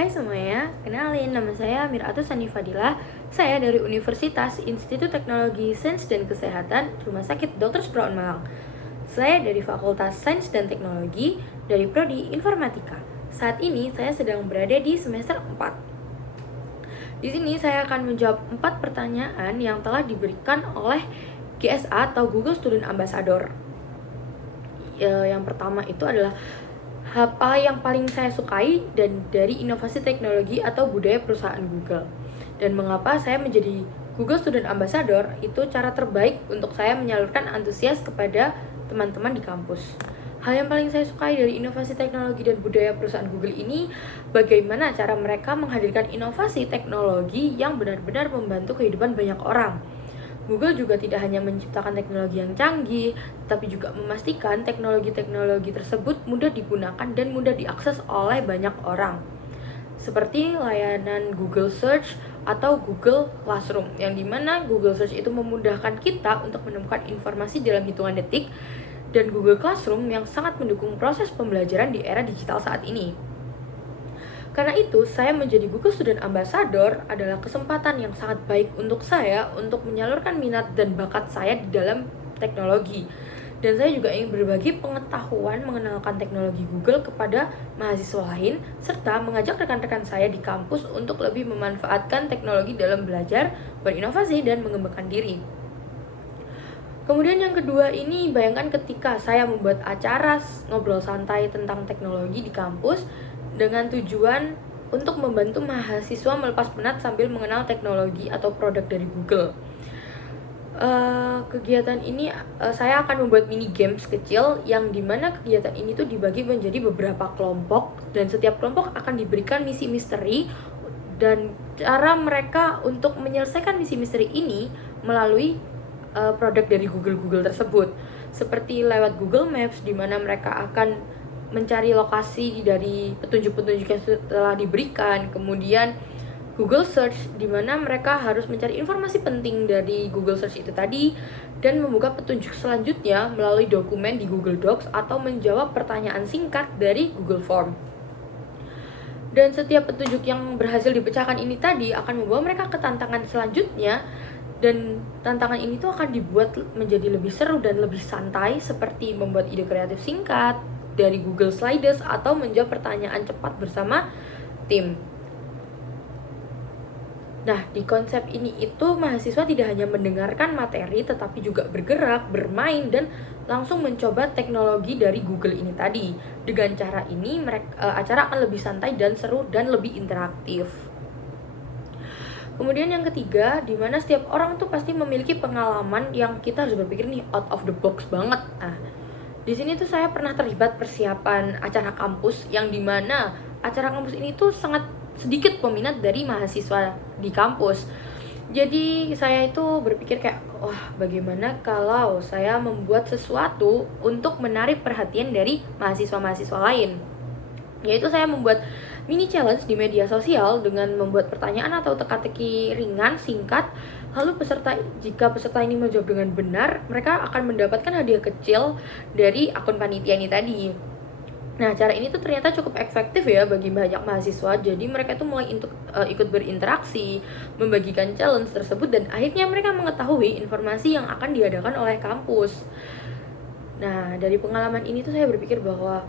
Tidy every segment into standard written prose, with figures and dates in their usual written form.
Hai semuanya, kenalin nama saya Miratus Sani Fadila. Saya dari Universitas Institut Teknologi Sains dan Kesehatan Rumah Sakit Dr. Supraun Malang. Saya dari Fakultas Sains dan Teknologi dari Prodi Informatika. Saat ini saya sedang berada di semester 4. Di sini saya akan menjawab 4 pertanyaan yang telah diberikan oleh GSA atau Google Student Ambassador. Yang pertama itu adalah apa yang paling saya sukai dan dari inovasi teknologi atau budaya perusahaan Google. Dan mengapa saya menjadi Google Student Ambassador itu cara terbaik untuk saya menyalurkan antusias kepada teman-teman di kampus. Hal yang paling saya sukai dari inovasi teknologi dan budaya perusahaan Google ini, bagaimana cara mereka menghadirkan inovasi teknologi yang benar-benar membantu kehidupan banyak orang. Google juga tidak hanya menciptakan teknologi yang canggih, tapi juga memastikan teknologi-teknologi tersebut mudah digunakan dan mudah diakses oleh banyak orang. Seperti layanan Google Search atau Google Classroom, yang dimana Google Search itu memudahkan kita untuk menemukan informasi dalam hitungan detik, dan Google Classroom yang sangat mendukung proses pembelajaran di era digital saat ini. Karena itu, saya menjadi Google Student Ambassador adalah kesempatan yang sangat baik untuk saya untuk menyalurkan minat dan bakat saya di dalam teknologi. Dan saya juga ingin berbagi pengetahuan mengenalkan teknologi Google kepada mahasiswa lain, serta mengajak rekan-rekan saya di kampus untuk lebih memanfaatkan teknologi dalam belajar, berinovasi, dan mengembangkan diri. Kemudian yang kedua ini, bayangkan ketika saya membuat acara ngobrol santai tentang teknologi di kampus, dengan tujuan untuk membantu mahasiswa melepas penat sambil mengenal teknologi atau produk dari Google. Kegiatan ini saya akan membuat mini games kecil yang dimana kegiatan ini tuh dibagi menjadi beberapa kelompok, dan setiap kelompok akan diberikan misi misteri, dan cara mereka untuk menyelesaikan misi misteri ini melalui produk dari Google tersebut, seperti lewat Google Maps, di mana mereka akan mencari lokasi dari petunjuk-petunjuk yang telah diberikan. Kemudian Google Search, di mana mereka harus mencari informasi penting dari Google Search itu tadi dan membuka petunjuk selanjutnya melalui dokumen di Google Docs atau menjawab pertanyaan singkat dari Google Form. Dan setiap petunjuk yang berhasil dipecahkan ini tadi akan membawa mereka ke tantangan selanjutnya, dan tantangan ini tuh akan dibuat menjadi lebih seru dan lebih santai, seperti membuat ide kreatif singkat dari Google Slides atau menjawab pertanyaan cepat bersama tim. Nah, di konsep ini itu mahasiswa tidak hanya mendengarkan materi tetapi juga bergerak, bermain, dan langsung mencoba teknologi dari Google ini tadi. Dengan cara ini acara akan lebih santai dan seru dan lebih interaktif. Kemudian yang ketiga, di mana setiap orang tuh pasti memiliki pengalaman yang kita harus berpikir nih out of the box banget. Nah, di sini tuh saya pernah terlibat persiapan acara kampus, yang dimana acara kampus ini tuh sangat sedikit peminat dari mahasiswa di kampus. Jadi saya itu berpikir kayak, wah, bagaimana kalau saya membuat sesuatu untuk menarik perhatian dari mahasiswa-mahasiswa lain. Yaitu saya membuat mini challenge di media sosial dengan membuat pertanyaan atau teka-teki ringan singkat. Lalu jika peserta ini menjawab dengan benar, mereka akan mendapatkan hadiah kecil dari akun panitia ini tadi. Nah, cara ini tuh ternyata cukup efektif ya bagi banyak mahasiswa. Jadi mereka tuh mulai ikut berinteraksi, membagikan challenge tersebut, dan akhirnya mereka mengetahui informasi yang akan diadakan oleh kampus. Nah, dari pengalaman ini tuh saya berpikir bahwa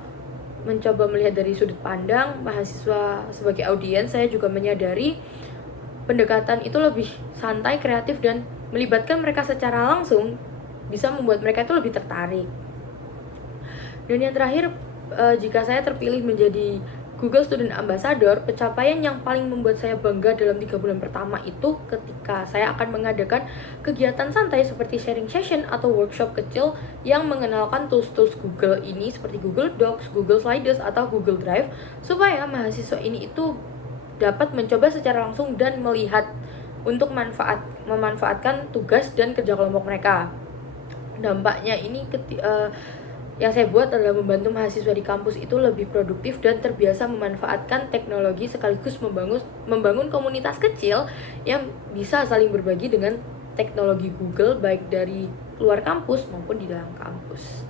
mencoba melihat dari sudut pandang mahasiswa sebagai audiens, saya juga menyadari pendekatan itu lebih santai, kreatif, dan melibatkan mereka secara langsung bisa membuat mereka itu lebih tertarik. Dan yang terakhir, jika saya terpilih menjadi Google Student Ambassador, pencapaian yang paling membuat saya bangga dalam 3 bulan pertama itu ketika saya akan mengadakan kegiatan santai seperti sharing session atau workshop kecil yang mengenalkan tools-tools Google ini seperti Google Docs, Google Slides, atau Google Drive, supaya mahasiswa ini itu dapat mencoba secara langsung dan melihat untuk memanfaatkan tugas dan kerja kelompok mereka. Dampaknya ini yang saya buat adalah membantu mahasiswa di kampus itu lebih produktif dan terbiasa memanfaatkan teknologi, sekaligus membangun komunitas kecil yang bisa saling berbagi dengan teknologi Google, baik dari luar kampus maupun di dalam kampus.